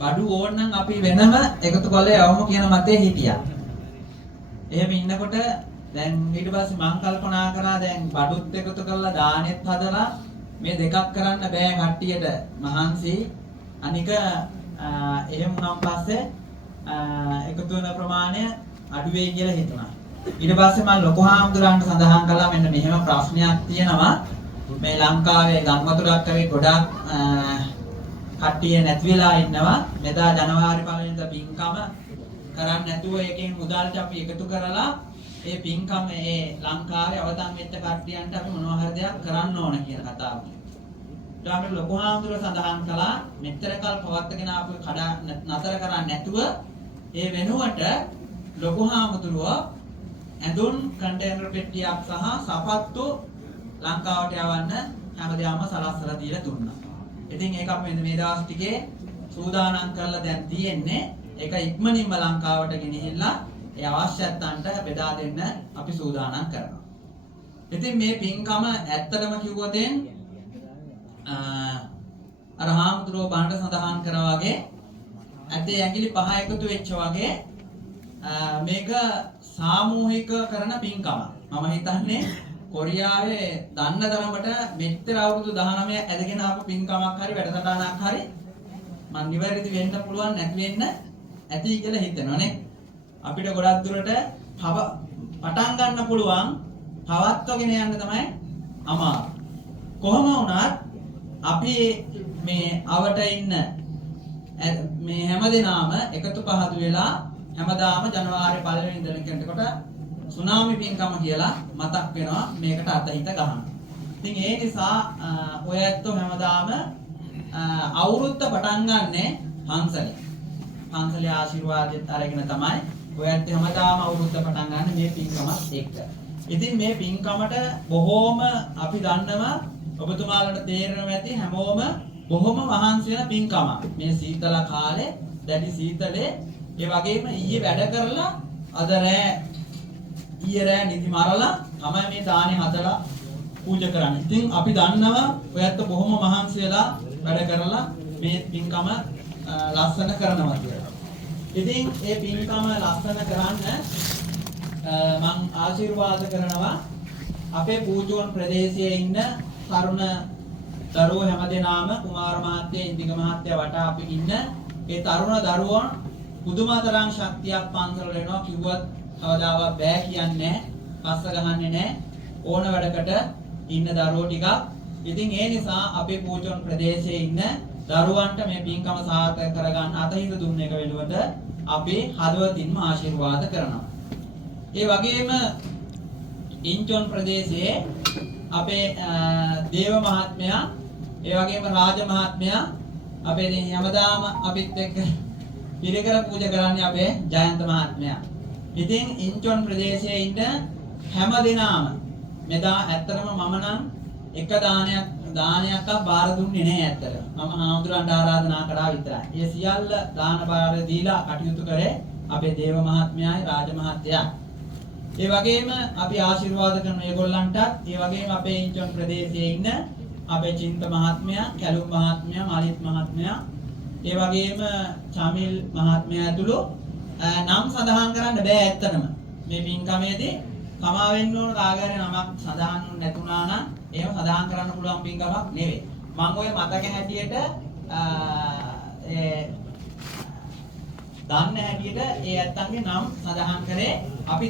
බඩු ඕනනම් අපි වෙනම එකතු කළේ අවම කියන මතේ හිටියා. එහෙම ඉන්නකොට දැන් ඊට පස්සේ මම කල්පනා කරා දැන් බඩුත් එකතු කරලා දානෙත් හදලා මේ දෙකක් කරන්න බෑ කට්ටියට මහන්සි. අනික එහෙම වුණාන් පස්සේ එකතු වෙන ප්‍රමාණය අඩු වෙයි කියලා හිතුණා. ඊට පස්සේ මම ලොකු හාමුදුරන්ට සඳහන් කළා මෙන්න මෙහෙම ප්‍රශ්නයක් තියෙනවා. මේ ලංකාවේ ගම්වතුරක් වගේ ගොඩක් කට්ටිය නැති වෙලා ඉන්නවා. මෙදා ජනවාරි 1 වෙනිදා පින්කම කරන්නේ නැතුව එකෙන් මුදල්ට අපි එකතු කරලා ඒ පින්කම ඒ ලංකාවේ අවතන් වෙච්ච කට්ටියන්ට අපි මොනවා හරි දෙයක් කරන්න ඕන කියන කතාව. ඊට ලොකු හාමුදුරුවෝ සඳහන් කළා මෙච්චර කල් පවත්වාගෙන ආපු කඩ නතර කරන්නේ නැතුව ඒ වෙනුවට ලොකු හාමුදුරුවෝ ඇඳුම් කන්ටේනර් පෙට්ටියක් සහ සපත්තු ලංකාවට යවන්න හැමදේම සලස්සලා දීලා දුන්නා. ඉතින් ඒක අපි මේ දවස් ටිකේ සූදානම් කරලා දැන් තියෙන්නේ. ඒක ඉක්මනින්ම ලංකාවට ගෙනහිල්ලා ඒ අවශ්‍යතාවන්ට බෙදා දෙන්න අපි සූදානම් කරනවා. ඉතින් මේ පින්කම ඇත්තටම කිව්වොත් අර හාමුදුරුවෝ බණ්ඩ සඳහන් කරා වගේ ඇතේ ඇඟිලි 5 එකතු වෙච්ච වගේ මේක සාමූහික කරන පින්කම. මම හිතන්නේ කොරියාවේ දන්න තරමට මෙච්චර අවුරුදු 19 ඇදගෙන ආපු පින්කමක් හරි වැඩසටහනක් හරි මම නිවැරදි වෙන්න පුළුවන් නැති වෙන්න ඇති කියලා හිතනවානේ. අපිට ගොඩක් දුරට පටන් ගන්න පුළුවන් පවත්වගෙන යන්න තමයි අමාරු. කොහොම වුණත් අපි මේ අවට ඉන්න මේ හැමදෙනාම එකතු පහදු වෙලා හැමදාම ජනවාරි 1 වෙනිදා කෙනෙකුට සුනාමි පින්කම කියලා මතක් වෙනවා මේකට අතහිත ගන්න. ඉතින් ඒ නිසා ඔය ඇත්තෝ හැමදාම අවුරුද්ද පටන් ගන්නෙ පන්සලේ. පන්සලේ ආශිර්වාදෙත් අරගෙන තමයි ඔය ඇත්තෝ හැමදාම අවුරුද්ද පටන් ගන්න මේ පින්කමත් එක්ක. ඉතින් මේ පින්කමට බොහෝම අපි දන්නවා ඔබතුමාලට තේරෙනවා ඇති හැමෝම බොහොම මහන්සි වෙන පින්කමක්. මේ සීතල කාලේ දැඩි සීතලේ ඒ වගේම ඊයේ වැඩ කරලා අද ඊයේ රෑ නිදි මරලා තමයි මේ දානේ හදලා පූජා කරන්නේ. ඉතින් අපි දන්නවා ඔයත් බොහොම මහන්සි වෙලා වැඩ කරලා මේ පින්කම ලස්සන කරනවා කියලා. ඉතින් මේ පින්කම ලස්සන කරන්න මම ආශිර්වාද කරනවා අපේ පූජෝන් ප්‍රදේශයේ ඉන්න තරුණ දරුවෝ හැමදෙනාම කුමාර මහත්තයා ඉන්දික මහත්තයා වටා අපි ඉන්න ඒ තරුණ දරුවෝ පුදුමතරම් ශක්තියක් පන්සල වෙනවා කිව්වත් කවදාවත් බෑ කියන්නේ පස්ස ගහන්නේ නැහැ ඕන වැඩකට ඉන්න දරුවෝ ටිකක්. ඉතින් ඒ නිසා අපේ පූජෝන් ප්‍රදේශයේ ඉන්න දරුවන්ට මේ පින්කම සාර්ථක කරගන්න අතහිත දුන්න එක වෙනුවට අපි හදවතින්ම ආශිර්වාද කරනවා. ඒ වගේම ඉන්චොන් ප්‍රදේශයේ අපේ දේව මහත්මයා ඒ වගේම රාජ මහත්මයා අපේ හැමදාම අපිත් එක්ක පිරිකර පූජා කරන්නේ අපේ ජයන්ත මහත්මයා. ඉතින් ඉන්චොන් ප්‍රදේශයේ ඉන්න හැම දිනම මෙදා ඇත්තටම මම නම් එක දානයක් බාර දුන්නේ නැහැ ඇත්තට. මම හාමුදුරන්ට ආරාධනා කරා විතරයි. ඒ සියල්ල දාන බාර දීලා කටයුතු කරේ අපේ දේව මහත්මයායි රාජ මහත්තයා. ඒ වගේම අපි ආශිර්වාද කරන මේගොල්ලන්ටත් ඒ වගේම අපේ ඉන්චොන් ප්‍රදේශයේ ඉන්න අපේ චින්ත මහත්මයා, කැලුම් මහත්මයා, මාලිත් මහත්මයා, ඒ වගේම චමිල් මහත්මයා ඇතුළු නම් සඳහන් කරන්න බෑ ඇත්තටම. මේ පින්කමේදී කමා වෙන්න ඕන කාගාරේ නමක් සඳහන් නැතුණා නම් එහෙම සඳහන් කරන්න පුළුවන් පින්කමක් නෙවෙයි. මම ඔය මතක හැටියට දන්න හැටියට ඒ ඇත්තන්ගේ නම් සඳහන් කරේ අපි